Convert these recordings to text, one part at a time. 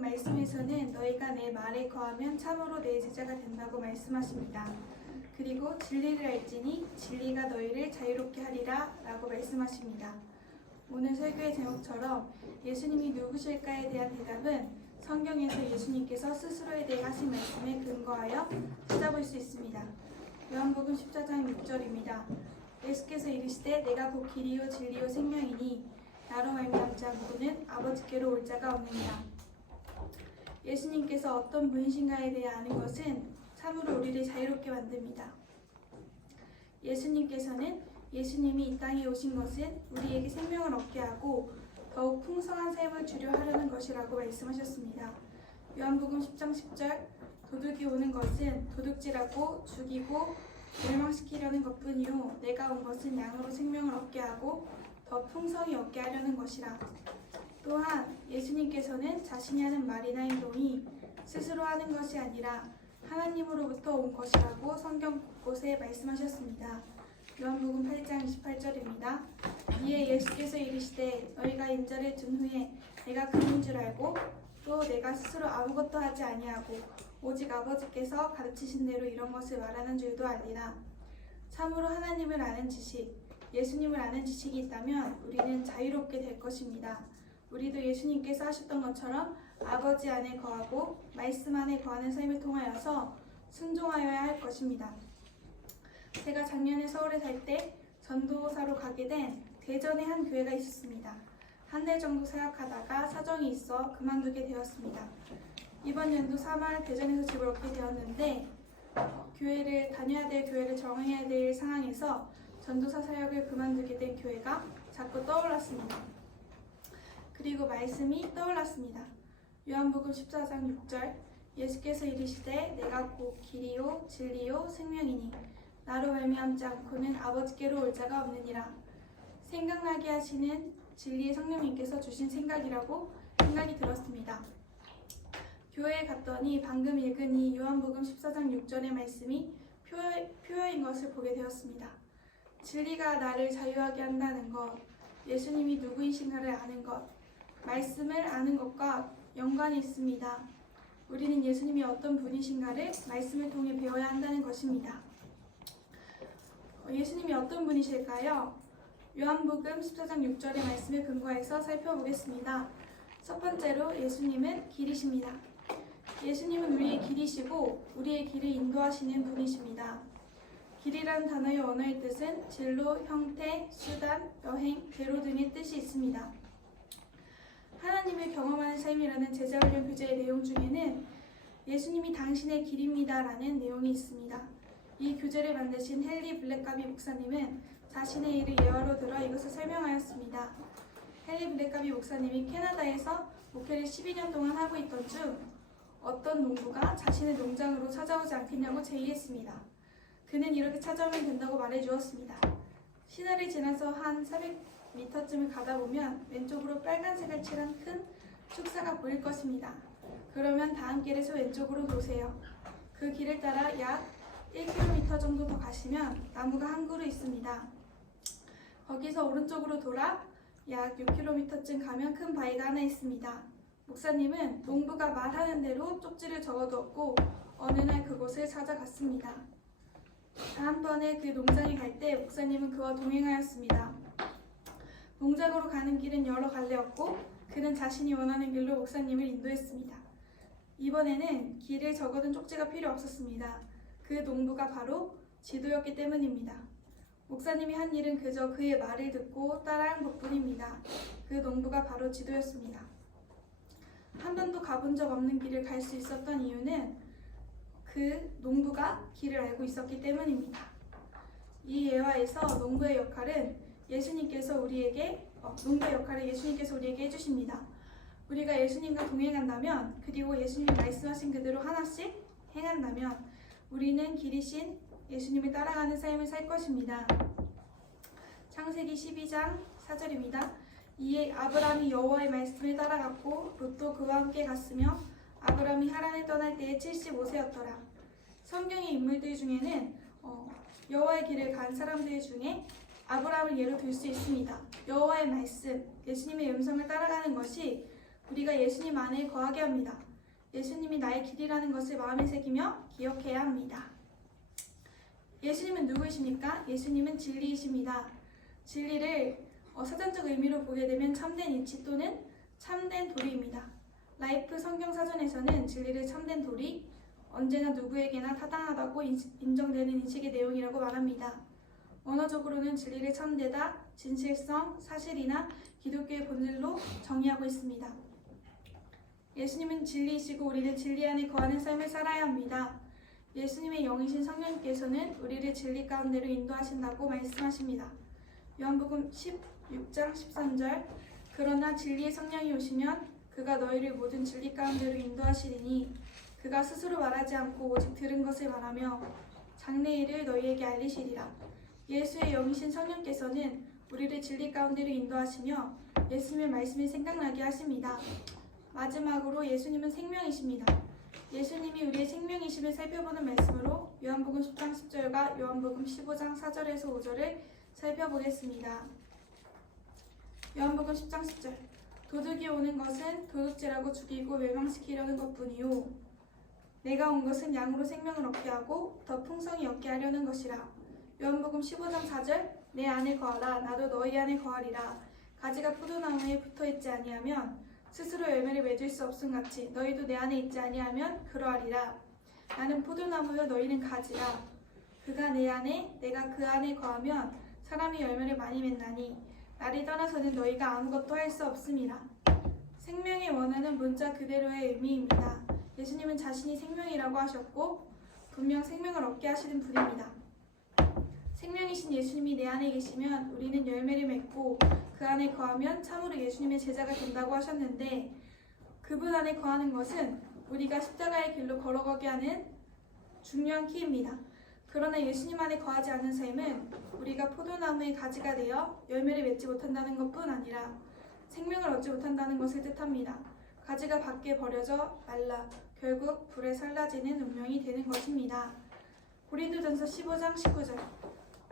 같은 말씀에서는 너희가 내 말에 거하면 참으로 내 제자가 된다고 말씀하십니다. 그리고 진리를 알지니 진리가 너희를 자유롭게 하리라 라고 말씀하십니다. 오늘 설교의 제목처럼 예수님이 누구실까에 대한 대답은 성경에서 예수님께서 스스로에 대해 하신 말씀에 근거하여 찾아볼 수 있습니다. 요한복음 14장 6절입니다. 예수께서 이르시되 내가 곧 길이요 진리요 생명이니 나로 말미암지 않고는 아버지께로 올 자가 없느니라. 예수님께서 어떤 분이신가에 대해 아는 것은 참으로 우리를 자유롭게 만듭니다. 예수님이 이 땅에 오신 것은 우리에게 생명을 얻게 하고 더욱 풍성한 삶을 주려 하려는 것이라고 말씀하셨습니다. 요한복음 10장 10절 도둑이 오는 것은 도둑질하고 죽이고 멸망시키려는 것뿐이요 내가 온 것은 양으로 생명을 얻게 하고 더 풍성히 얻게 하려는 것이라. 또한 예수님께서는 자신이 하는 말이나 행동이 스스로 하는 것이 아니라 하나님으로부터 온 것이라고 성경 곳곳에 말씀하셨습니다. 요한복음 8장 28절입니다. 이에 예수께서 이르시되 너희가 인자를 둔 후에 내가 그인 줄 알고 또 내가 스스로 아무것도 하지 아니하고 오직 아버지께서 가르치신 대로 이런 것을 말하는 줄도 알리라. 참으로 하나님을 아는 지식, 예수님을 아는 지식이 있다면 우리는 자유롭게 될 것입니다. 우리도 예수님께서 하셨던 것처럼 아버지 안에 거하고 말씀 안에 거하는 삶을 통하여서 순종하여야 할 것입니다. 제가 작년에 서울에 살 때 전도사로 가게 된 대전의 한 교회가 있었습니다. 한 달 정도 사역하다가 사정이 있어 그만두게 되었습니다. 이번 연도 3월 대전에서 집을 얻게 되었는데 다녀야 될 교회를 정해야 될 상황에서 전도사 사역을 그만두게 된 교회가 자꾸 떠올랐습니다. 그리고 말씀이 떠올랐습니다. 요한복음 14장 6절 예수께서 이르시되 내가 곧 길이요 진리요 생명이니 나로 말미암지 않고는 아버지께로 올 자가 없느니라. 생각나게 하시는 진리의 성령님께서 주신 생각이라고 생각이 들었습니다. 교회에 갔더니 방금 읽은 이 요한복음 14장 6절의 말씀이 표어인 것을 보게 되었습니다. 진리가 나를 자유하게 한다는 것, 예수님이 누구이신가를 아는 것, 말씀을 아는 것과 연관이 있습니다. 우리는 예수님이 어떤 분이신가를 말씀을 통해 배워야 한다는 것입니다. 예수님이 어떤 분이실까요? 요한복음 14장 6절의 말씀을 근거해서 살펴보겠습니다. 첫 번째로 예수님은 길이십니다. 예수님은 우리의 길이시고 우리의 길을 인도하시는 분이십니다. 길이라는 단어의 원어의 뜻은 진로, 형태, 수단, 여행, 대로 등의 뜻이 있습니다. 하나님을 경험하는 삶이라는 제자훈련 교재의 내용 중에는 예수님이 당신의 길입니다 라는 내용이 있습니다. 이 교재를 만드신 헨리 블랙가비 목사님은 자신의 일을 예화로 들어 이것을 설명하였습니다. 헨리 블랙가비 목사님이 캐나다에서 목회를 12년 동안 하고 있던 중 어떤 농부가 자신의 농장으로 찾아오지 않겠냐고 제의했습니다. 그는 이렇게 찾아오면 된다고 말해주었습니다. 시내를 지나서 한 400m쯤을 가다 보면 왼쪽으로 빨간색을 칠한 큰 축사가 보일 것입니다. 그러면 다음 길에서 왼쪽으로 도세요. 그 길을 따라 약 1km 정도 더 가시면 나무가 한 그루 있습니다. 거기서 오른쪽으로 돌아 약 6km쯤 가면 큰 바위가 하나 있습니다. 목사님은 농부가 말하는 대로 쪽지를 적어두었고 어느 날 그곳을 찾아갔습니다. 다음번에 그 농장에 갈 때 목사님은 그와 동행하였습니다. 농장으로 가는 길은 여러 갈래였고 그는 자신이 원하는 길로 목사님을 인도했습니다. 이번에는 길을 적어둔 쪽지가 필요 없었습니다. 그 농부가 바로 지도였기 때문입니다. 목사님이 한 일은 그저 그의 말을 듣고 따라한 것뿐입니다. 그 농부가 바로 지도였습니다. 한 번도 가본 적 없는 길을 갈 수 있었던 이유는 그 농부가 길을 알고 있었기 때문입니다. 이 예화에서 농부의 역할을 예수님께서 우리에게 해주십니다. 우리가 예수님과 동행한다면 그리고 예수님이 말씀하신 그대로 하나씩 행한다면 우리는 길이신 예수님을 따라가는 삶을 살 것입니다. 창세기 12장 4절입니다. 이에 아브라함이 여호와의 말씀을 따라갔고 롯도 그와 함께 갔으며 아브라함이 하란을 떠날 때에 75세였더라. 성경의 인물들 중에는 여호와의 길을 간 사람들 중에 아브라함을 예로 들 수 있습니다. 여호와의 말씀, 예수님의 음성을 따라가는 것이 우리가 예수님 안에 거하게 합니다. 예수님이 나의 길이라는 것을 마음에 새기며 기억해야 합니다. 예수님은 누구이십니까? 예수님은 진리이십니다. 진리를 사전적 의미로 보게 되면 참된 이치 또는 참된 도리입니다. 라이프 성경사전에서는 진리를 참된 도리, 언제나 누구에게나 타당하다고 인정되는 인식의 내용이라고 말합니다. 언어적으로는 진리를 참되다, 진실성, 사실이나 기독교의 본질로 정의하고 있습니다. 예수님은 진리이시고 우리는 진리 안에 거하는 삶을 살아야 합니다. 예수님의 영이신 성령님께서는 우리를 진리 가운데로 인도하신다고 말씀하십니다. 요한복음 16장 13절 그러나 진리의 성령이 오시면 그가 너희를 모든 진리 가운데로 인도하시리니 그가 스스로 말하지 않고 오직 들은 것을 말하며 장래 일을 너희에게 알리시리라. 예수의 영이신 성령께서는 우리를 진리 가운데로 인도하시며 예수님의 말씀이 생각나게 하십니다. 마지막으로 예수님은 생명이십니다. 예수님이 우리의 생명이심을 살펴보는 말씀으로 요한복음 10장 10절과 요한복음 15장 4절에서 5절을 살펴보겠습니다. 요한복음 10장 10절 도둑이 오는 것은 도둑질하고 죽이고 멸망시키려는 것뿐이요 내가 온 것은 양으로 생명을 얻게 하고 더 풍성히 얻게 하려는 것이라. 요한복음 15장 4절 내 안에 거하라 나도 너희 안에 거하리라. 가지가 포도나무에 붙어있지 아니하면 스스로 열매를 맺을 수 없음 같이 너희도 내 안에 있지 아니하면 그러하리라. 나는 포도나무여 너희는 가지라. 그가 내 안에 내가 그 안에 거하면 사람이 열매를 많이 맺나니 나를 떠나서는 너희가 아무것도 할 수 없음이라. 생명의 원어는 문자 그대로의 의미입니다. 예수님은 자신이 생명이라고 하셨고 분명 생명을 얻게 하시는 분입니다. 생명이신 예수님이 내 안에 계시면 우리는 열매를 맺고 그 안에 거하면 참으로 예수님의 제자가 된다고 하셨는데 그분 안에 거하는 것은 우리가 십자가의 길로 걸어가게 하는 중요한 키입니다. 그러나 예수님 안에 거하지 않은 삶은 우리가 포도나무의 가지가 되어 열매를 맺지 못한다는 것뿐 아니라 생명을 얻지 못한다는 것을 뜻합니다. 가지가 밖에 버려져 말라 결국 불에 살라지는 운명이 되는 것입니다. 고린도전서 15장 19절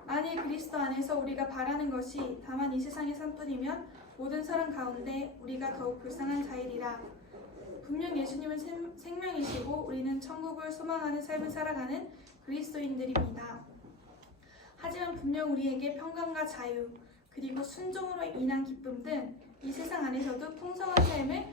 만일 그리스도 안에서 우리가 바라는 것이 다만 이 세상의 삶뿐이면 모든 사람 가운데 우리가 더욱 불쌍한 자이리라. 분명 예수님은 생명이시고 우리는 천국을 소망하는 삶을 살아가는 그리스도인들입니다. 하지만 분명 우리에게 평강과 자유 그리고 순종으로 인한 기쁨 등 이 세상 안에서도 풍성한 삶을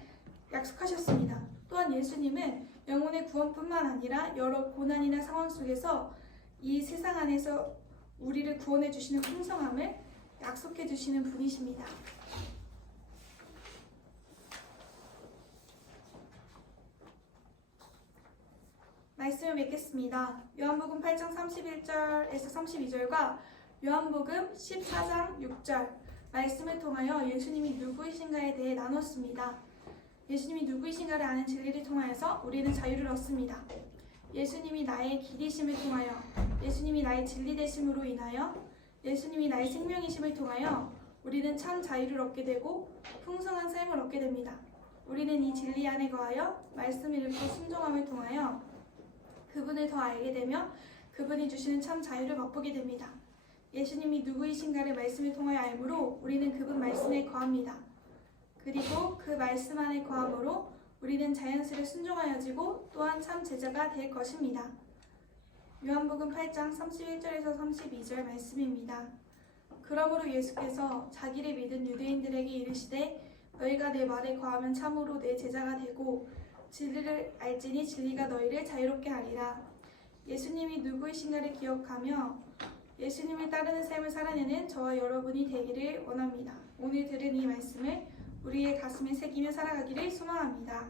약속하셨습니다. 또한 예수님은 영혼의 구원뿐만 아니라 여러 고난이나 상황 속에서 이 세상 안에서 우리를 구원해 주시는 풍성함을 약속해 주시는 분이십니다. 말씀을 맺겠습니다. 요한복음 8장 31절에서 32절과 요한복음 14장 6절 말씀을 통하여 예수님이 누구이신가에 대해 나눴습니다. 예수님이 누구이신가를 아는 진리를 통하여서 우리는 자유를 얻습니다. 예수님이 나의 길이심을 통하여 예수님이 나의 진리 되심으로 인하여 예수님이 나의 생명이심을 통하여 우리는 참 자유를 얻게 되고 풍성한 삶을 얻게 됩니다. 우리는 이 진리 안에 거하여 말씀을 읽고 순종함을 통하여 그분을 더 알게 되며 그분이 주시는 참 자유를 맛보게 됩니다. 예수님이 누구이신가를 말씀을 통하여 알므로 우리는 그분 말씀에 거합니다. 그리고 그 말씀 안에 거함으로 우리는 자연스레 순종하여지고 또한 참 제자가 될 것입니다. 요한복음 8장 31절에서 32절 말씀입니다. 그러므로 예수께서 자기를 믿은 유대인들에게 이르시되 너희가 내 말에 거하면 참으로 내 제자가 되고 진리를 알지니 진리가 너희를 자유롭게 하리라. 예수님이 누구이신가를 기억하며 예수님을 따르는 삶을 살아내는 저와 여러분이 되기를 원합니다. 오늘 들은 이 말씀을 우리의 가슴에 새기며 살아가기를 소망합니다.